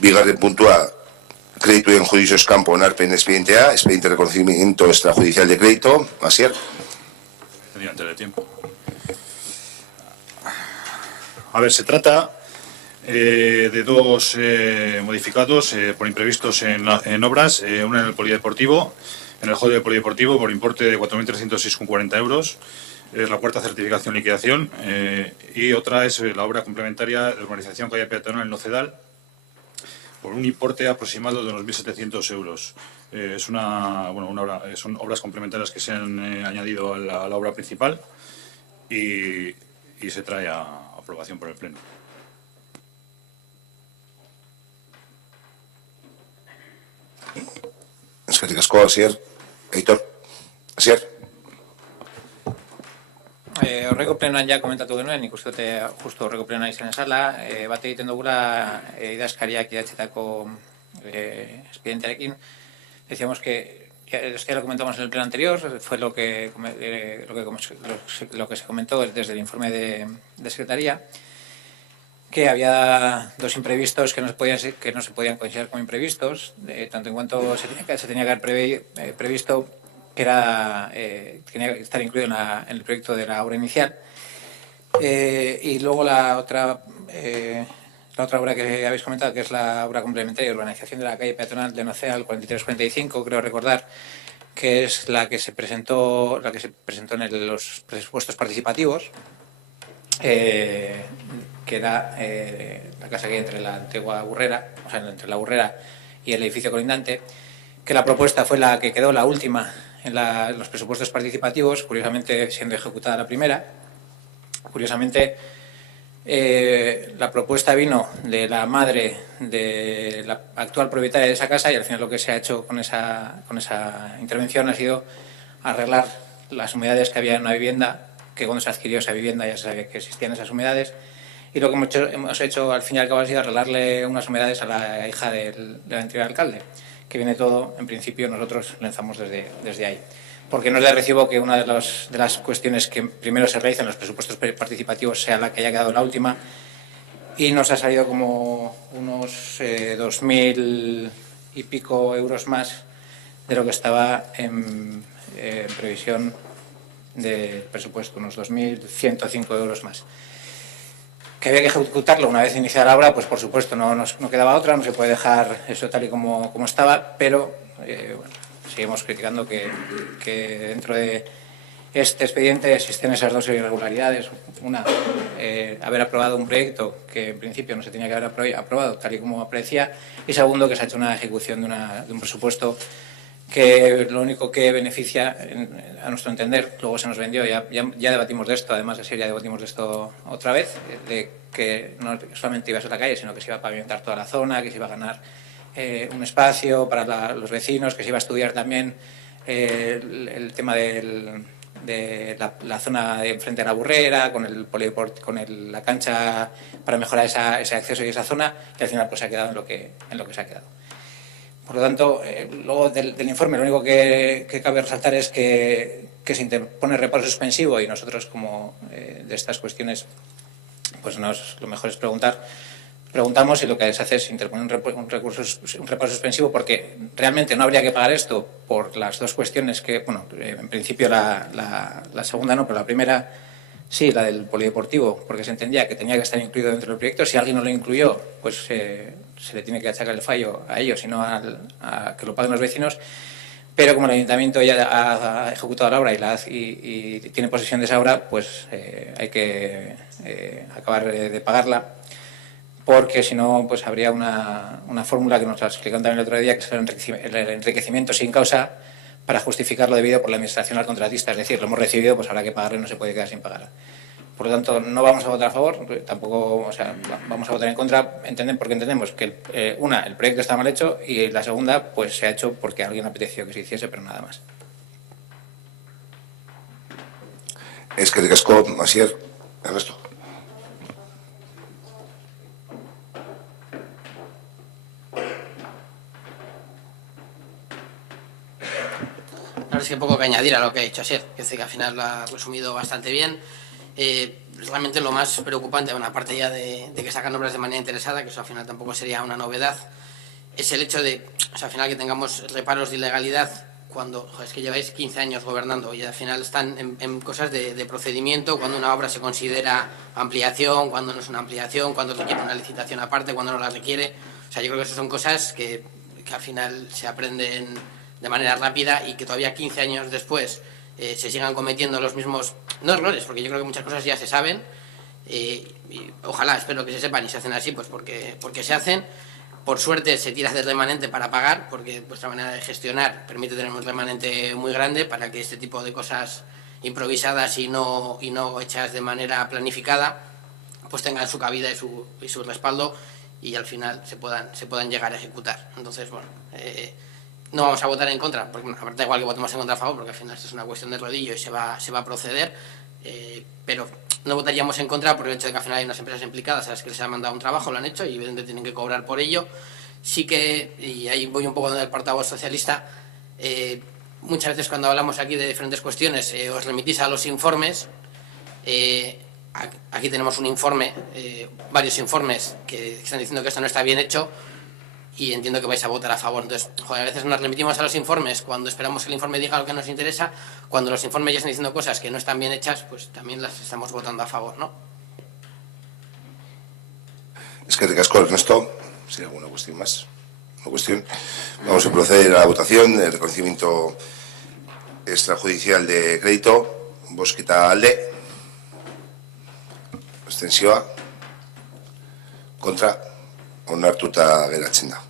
bigarren puntua, kredituen judizios kanpo onarpen espedientea, expediente de reconocimiento extrajudicial de crédito. Asier. Antes de tiempo. A ver, se trata de dos modificados por imprevistos en obras, una en el polideportivo, en el hall del polideportivo, por importe de 4.306,40 euros. Es la cuarta certificación liquidación, y otra es la obra complementaria de urbanización calle peatonal en Nocedal, por un importe aproximado de unos 1.700 euros. Es una obra, son obras complementarias que se han añadido a la obra principal y se trae a aprobación por el Pleno. Eskerrik asko, Asier. Aitor. Asier. Horreko plenoan ja komentatu genuen, nik uste dute justu horreko plenoa izan esala, bat egiten dugula idazkariak idatzetako expedientearekin. Decíamos que, ya lo comentamos en el pleno anterior, fue lo que se comentó desde el informe de Secretaría, que había dos imprevistos que no se podían considerar como imprevistos, tanto en cuanto se tenía que haber previsto que tenía que estar incluido en el proyecto de la obra inicial. Y luego la otra obra que habéis comentado, que es la obra complementaria de urbanización de la calle peatonal de Nocedal 4345, creo recordar que es la que se presentó en los presupuestos participativos, que era la casa que hay entre la antigua Burrera, o sea, entre la Burrera y el edificio colindante, que la propuesta fue la que quedó la última en los presupuestos participativos, curiosamente siendo ejecutada la primera. Curiosamente, la propuesta vino de la madre de la actual propietaria de esa casa, y al final lo que se ha hecho con esa intervención ha sido arreglar las humedades que había en una vivienda, que cuando se adquirió esa vivienda ya se sabía que existían esas humedades, y lo que hemos hecho al fin y al cabo ha sido arreglarle unas humedades a la hija del anterior alcalde, que viene todo, en principio, nosotros lanzamos desde ahí. Porque no es de recibo que una de las cuestiones que primero se realizan en los presupuestos participativos sea la que haya quedado la última, y nos ha salido como unos 2.000 y pico euros más de lo que estaba en previsión de presupuesto, unos 2.105 euros más. Que había que ejecutarlo una vez iniciada la obra, pues por supuesto no quedaba otra, no se puede dejar eso tal y como estaba, pero seguimos criticando que dentro de este expediente existen esas dos irregularidades. Una, haber aprobado un proyecto que en principio no se tenía que haber aprobado tal y como aparecía, y segundo, que se ha hecho una ejecución de un presupuesto que lo único que beneficia, a nuestro entender, luego se nos vendió, ya debatimos de esto, además así ya debatimos de esto otra vez, de que no solamente iba a ser la calle, sino que se iba a pavimentar toda la zona, que se iba a ganar un espacio para los vecinos, que se iba a estudiar también el tema de la zona de enfrente a la Burrera, con el polideportivo, con la cancha para mejorar ese acceso y esa zona, y al final pues se ha quedado en lo que se ha quedado. Por lo tanto, luego del informe lo único que cabe resaltar es que se interpone reparo suspensivo, y nosotros, como de estas cuestiones, pues lo mejor es preguntamos, y lo que se hace es interponer un reparo suspensivo, porque realmente no habría que pagar esto por las dos cuestiones que, bueno, en principio la segunda no, pero la primera sí, la del polideportivo, porque se entendía que tenía que estar incluido dentro del proyecto. Si alguien no lo incluyó, pues se le tiene que achacar el fallo a ellos, y no a que lo paguen los vecinos. Pero como el ayuntamiento ya ha ejecutado la obra y tiene posesión de esa obra, pues hay que acabar de pagarla, porque si no, pues habría una fórmula que nos explicaron también el otro día, que es el enriquecimiento sin causa, para justificar lo debido por la administración al contratista. Es decir, lo hemos recibido, pues habrá que pagarle, no se puede quedar sin pagar. Por lo tanto, no vamos a votar a favor, tampoco, o sea, vamos a votar en contra, porque entendemos que, el proyecto está mal hecho, y la segunda, pues se ha hecho porque alguien apeteció que se hiciese, pero nada más. Eskerrik asko, Asier. Ernesto. Ahora sí que poco que añadir a lo que ha dicho Asier, que al final lo ha resumido bastante bien. Realmente lo más preocupante, bueno, aparte ya de que sacan obras de manera interesada, que eso al final tampoco sería una novedad, es el hecho de, o sea, al final que tengamos reparos de ilegalidad cuando es que lleváis 15 años gobernando y al final están en cosas de procedimiento, cuando una obra se considera ampliación, cuando no es una ampliación, cuando requiere una licitación aparte, cuando no la requiere. O sea, yo creo que eso son cosas que al final se aprenden de manera rápida y que todavía 15 años después se sigan cometiendo los mismos, no errores, porque yo creo que muchas cosas ya se saben y ojalá, espero que se sepan y se hacen así, pues porque se hacen. Por suerte se tira del remanente para pagar, porque vuestra manera de gestionar permite tener un remanente muy grande para que este tipo de cosas improvisadas y no hechas de manera planificada pues tengan su cabida y su respaldo y al final se puedan llegar a ejecutar. Entonces, bueno, no vamos a votar en contra, porque bueno, da igual que votemos en contra a favor, porque al final esto es una cuestión de rodillo y se va a proceder, pero no votaríamos en contra por el hecho de que al final hay unas empresas implicadas a las que les ha mandado un trabajo, lo han hecho y evidentemente tienen que cobrar por ello. Sí que, y ahí voy un poco del portavoz socialista, muchas veces cuando hablamos aquí de diferentes cuestiones os remitís a los informes. Aquí tenemos un informe, varios informes que están diciendo que esto no está bien hecho y entiendo que vais a votar a favor. Entonces, joder, a veces nos remitimos a los informes cuando esperamos que el informe diga lo que nos interesa, cuando los informes ya están diciendo cosas que no están bien hechas, pues también las estamos votando a favor, ¿no? Es que ricasco, Ernesto. Si hay alguna cuestión más. Una cuestión. Vamos a proceder a la votación del reconocimiento extrajudicial de crédito. Bozketa alde. Abstentzioa. Kontra. Onartuta geratzen da.